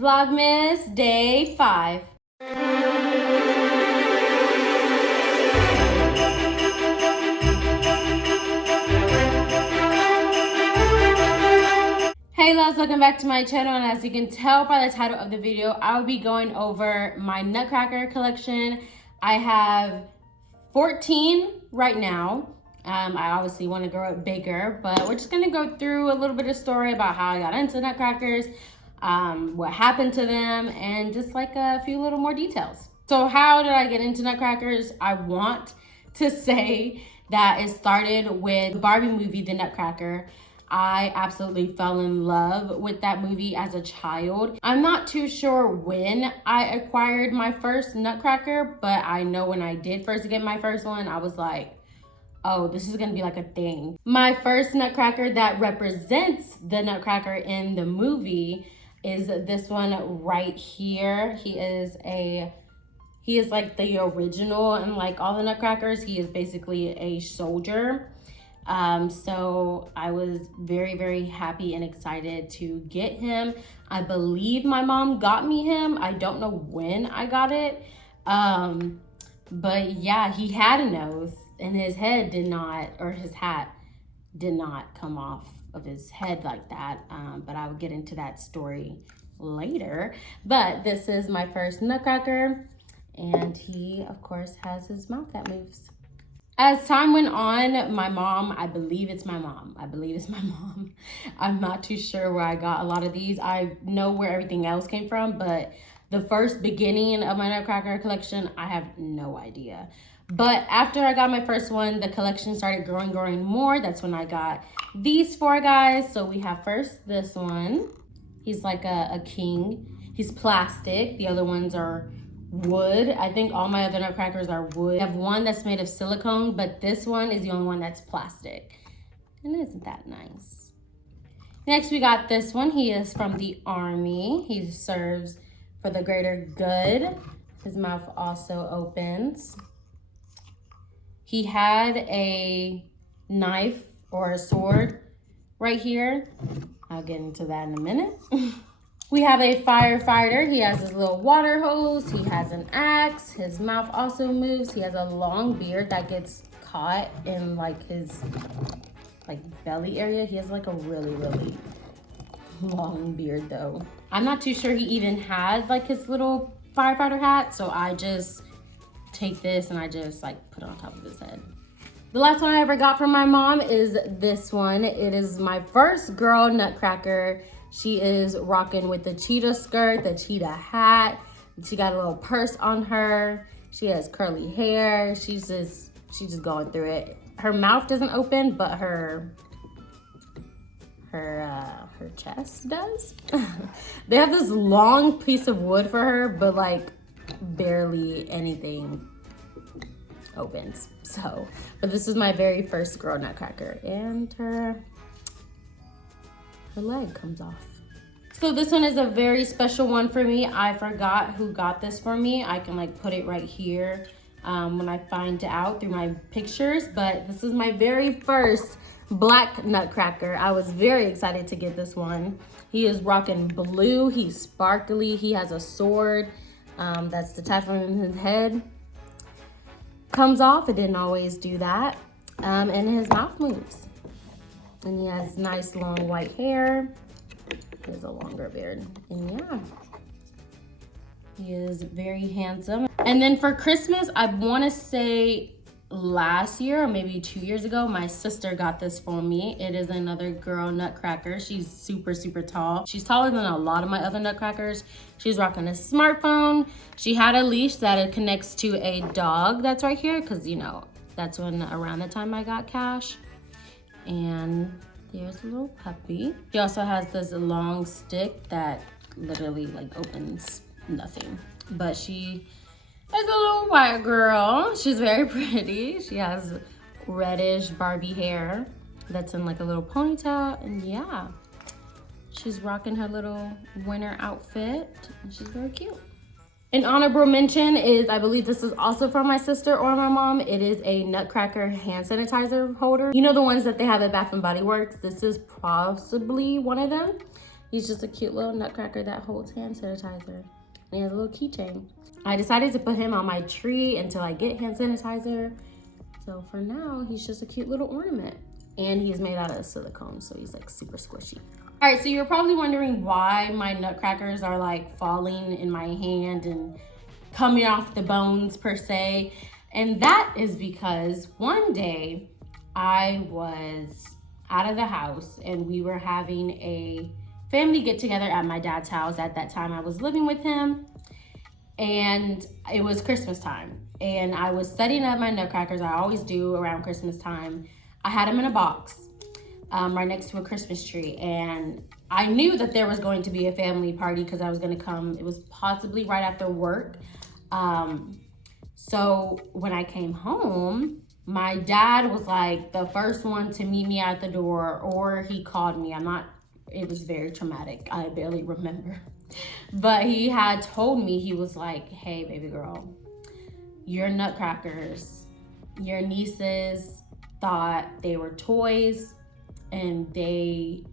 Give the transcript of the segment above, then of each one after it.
Vlogmas day 5. Hey loves, welcome back to my channel, and as you can tell by the title of the video, I will be going over my Nutcracker collection. I have 14 right now. I obviously want to grow it bigger, but we're just going to go through a little bit of story about how I got into Nutcrackers, what happened to them, and just like a few little more details. So how did I get into Nutcrackers? I want to say that it started with the Barbie movie, The Nutcracker. I absolutely fell in love with that movie as a child. I'm not too sure when I acquired my first Nutcracker, but I know when I did first get my first one, I was like, oh, this is gonna be like a thing. My first Nutcracker that represents the Nutcracker in the movie is this one right here. He is like the original, and like all the Nutcrackers, he is basically a soldier. So I was very, very happy and excited to get him. I believe my mom got me him. I don't know when I got it. But yeah, he had a nose and his head did not, or his hat did not come off of his head like that. But I will get into that story later. But this is my first Nutcracker, and he of course has his mouth that moves. As time went on, my mom, I believe it's my mom. I'm not too sure where I got a lot of these. I know where everything else came from, but the first beginning of my Nutcracker collection, I have no idea. But after I got my first one, the collection started growing more. That's when I got these 4 guys. So we have first this one. He's like a king. He's plastic. The other ones are wood. I think all my other Nutcrackers are wood. I have one that's made of silicone, but this one is the only one that's plastic. And isn't that nice? Next, we got this one. He is from the army. He serves for the greater good. His mouth also opens. He had a knife or a sword right here. I'll get into that in a minute. We have a firefighter. He has his little water hose. He has an axe. His mouth also moves. He has a long beard that gets caught in like his belly area. He has like a really, really long beard though. I'm not too sure he even had like his little firefighter hat. So I just take this and I just like put it on top of his head. The last one I ever got from my mom is this one. It is my first girl Nutcracker. She is rocking with the cheetah skirt, the cheetah hat. She got a little purse on her. She has curly hair. She's just going through it. Her mouth doesn't open, but her chest does. They have this long piece of wood for her, but like barely anything opens. So, but this is my very first girl Nutcracker, and her leg comes off. So this one is a very special one for me. I forgot who got this for me. I can like put it right here when I find out through my pictures, but this is my very first black Nutcracker. I was very excited to get this one. He is rocking blue. He's sparkly. He has a sword that's detached from his head. Comes off. It didn't always do that. And his mouth moves. And he has nice long white hair. He has a longer beard. And yeah, he is very handsome. And then for Christmas, I want to say last year or maybe 2 years ago, my sister got this for me. It is another girl Nutcracker. She's super, super tall. She's taller than a lot of my other Nutcrackers. She's rocking a smartphone. She had a leash that it connects to a dog that's right here, because you know, that's when around the time I got Cash. And there's a little puppy. She also has this long stick that literally like opens nothing. But she is a little white girl. She's very pretty. She has reddish Barbie hair that's in like a little ponytail. And yeah, she's rocking her little winter outfit. And she's very cute. An honorable mention is, I believe this is also from my sister or my mom. It is a Nutcracker hand sanitizer holder. You know the ones that they have at Bath and Body Works? This is possibly one of them. He's just a cute little nutcracker that holds hand sanitizer. And he has a little keychain. I decided to put him on my tree until I get hand sanitizer. So for now, he's just a cute little ornament. And he's made out of silicone, so he's like super squishy. All right, so you're probably wondering why my nutcrackers are like falling in my hand and coming off the bones per se. And that is because one day I was out of the house and we were having a family get together at my dad's house. At that time I was living with him, and it was Christmas time. And I was setting up my nutcrackers. I always do around Christmas time. I had them in a box right next to a Christmas tree. And I knew that there was going to be a family party because I was going to come. It was possibly right after work. So when I came home, my dad was like the first one to meet me at the door, or he called me. It was very traumatic. I barely remember. But he had told me, he was like, hey, baby girl, your nutcrackers, your nieces thought they were toys and they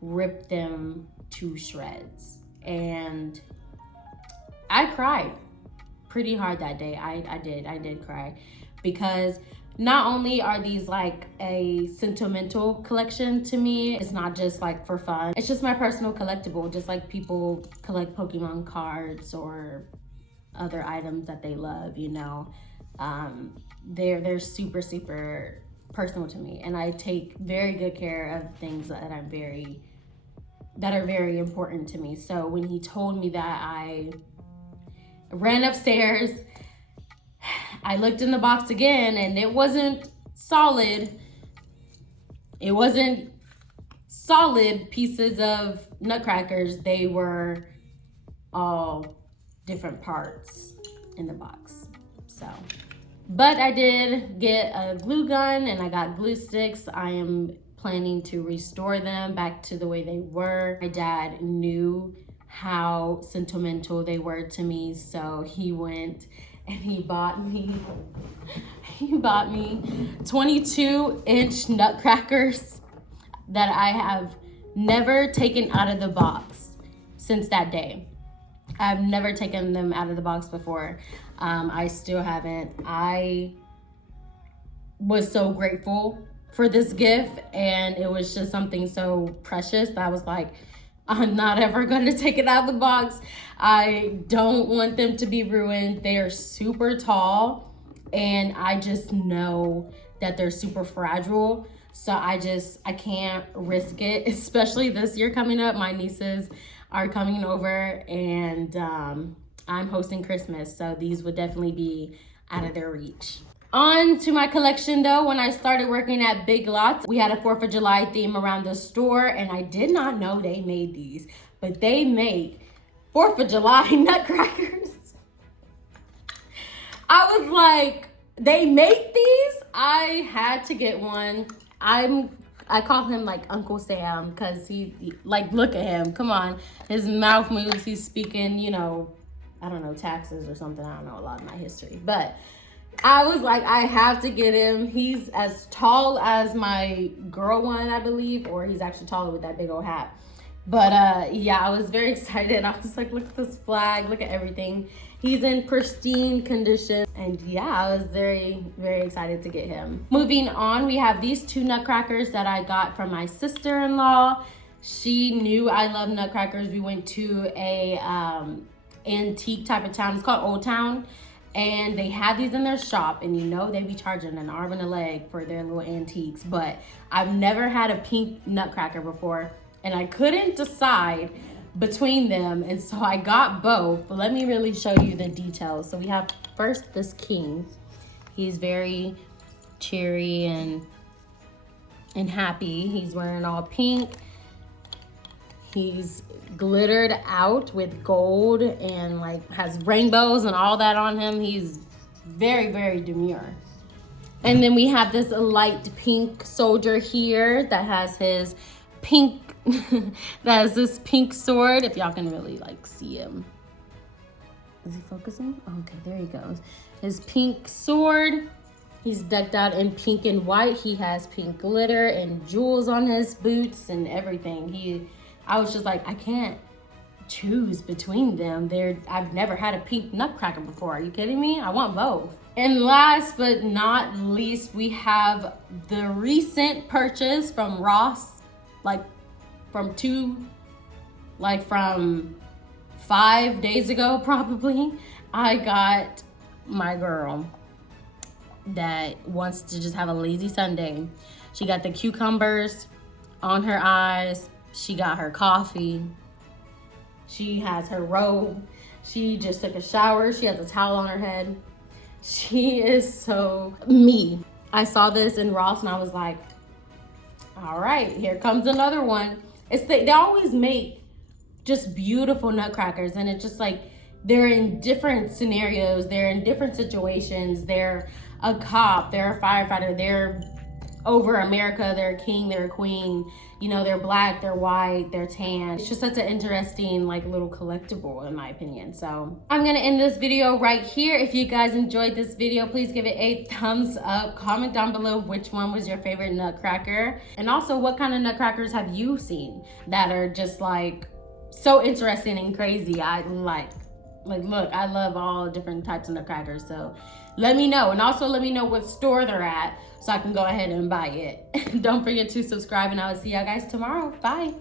ripped them to shreds. And I cried pretty hard that day. I did cry, because not only are these like a sentimental collection to me, it's not just like for fun. It's just my personal collectible, just like people collect Pokemon cards or other items that they love, you know. They're super, super personal to me, and I take very good care of things that are very important to me. So when he told me that, I ran upstairs. I looked in the box again, and it wasn't solid. It wasn't solid pieces of nutcrackers. They were all different parts in the box. So, but I did get a glue gun and I got glue sticks. I am planning to restore them back to the way they were. My dad knew how sentimental they were to me, so he went and he bought me 22-inch nutcrackers that I have never taken out of the box since that day. I've never taken them out of the box before. I still haven't. I was so grateful for this gift, and it was just something so precious that I was like, I'm not ever going to take it out of the box. I don't want them to be ruined. They are super tall, and I just know that they're super fragile. So I can't risk it, especially this year coming up. My nieces are coming over, and I'm hosting Christmas, so these would definitely be out of their reach. On to my collection though. When I started working at Big Lots, we had a 4th of July theme around the store, and I did not know they made these, but they make 4th of July nutcrackers. I was like, they make these? I had to get one. I call him like Uncle Sam, because he like, look at him, come on. His mouth moves, he's speaking, you know, I don't know, taxes or something. I don't know a lot of my history, but I was like, I have to get him. He's as tall as my girl one, I believe, or he's actually taller with that big old hat. But yeah, I was very excited. I was like, look at this flag, look at everything. He's in pristine condition. And yeah, I was very, very excited to get him. Moving on, we have these 2 nutcrackers that I got from my sister-in-law. She knew I love nutcrackers. We went to a antique type of town. It's called Old Town. And they had these in their shop, and you know they be charging an arm and a leg for their little antiques. But I've never had a pink nutcracker before, and I couldn't decide between them, and so I got both. But let me really show you the details. So we have first this king. He's very cheery and happy. He's wearing all pink. He's glittered out with gold and like has rainbows and all that on him. He's very, very demure. And then we have this light pink soldier here that has his pink, that has this pink sword. If y'all can really like see him. Is he focusing? Oh, okay, there he goes. His pink sword. He's decked out in pink and white. He has pink glitter and jewels on his boots and everything. I was just like, I can't choose between them. I've never had a pink Nutcracker before. Are you kidding me? I want both. And last but not least, we have the recent purchase from Ross, from 5 days ago probably. I got my girl that wants to just have a lazy Sunday. She got the cucumbers on her eyes. She got her coffee. She has her robe. She just took a shower. She has a towel on her head. She is so me. I saw this in Ross and I was like, all right, here comes another one. They always make just beautiful nutcrackers, and it's just like they're in different scenarios, they're in different situations. They're a cop, they're a firefighter, they're over America, they're a king, they're a queen, you know, they're black, they're white, they're tan. It's just such an interesting little collectible in my opinion. So I'm gonna end this video right here. If you guys enjoyed this video, please give it a thumbs up. Comment down below which one was your favorite nutcracker, and also what kind of nutcrackers have you seen that are just so interesting and crazy. I look, I love all different types of nutcrackers, so let me know. And also let me know what store they're at so I can go ahead and buy it. Don't forget to subscribe, and I will see y'all guys tomorrow. Bye.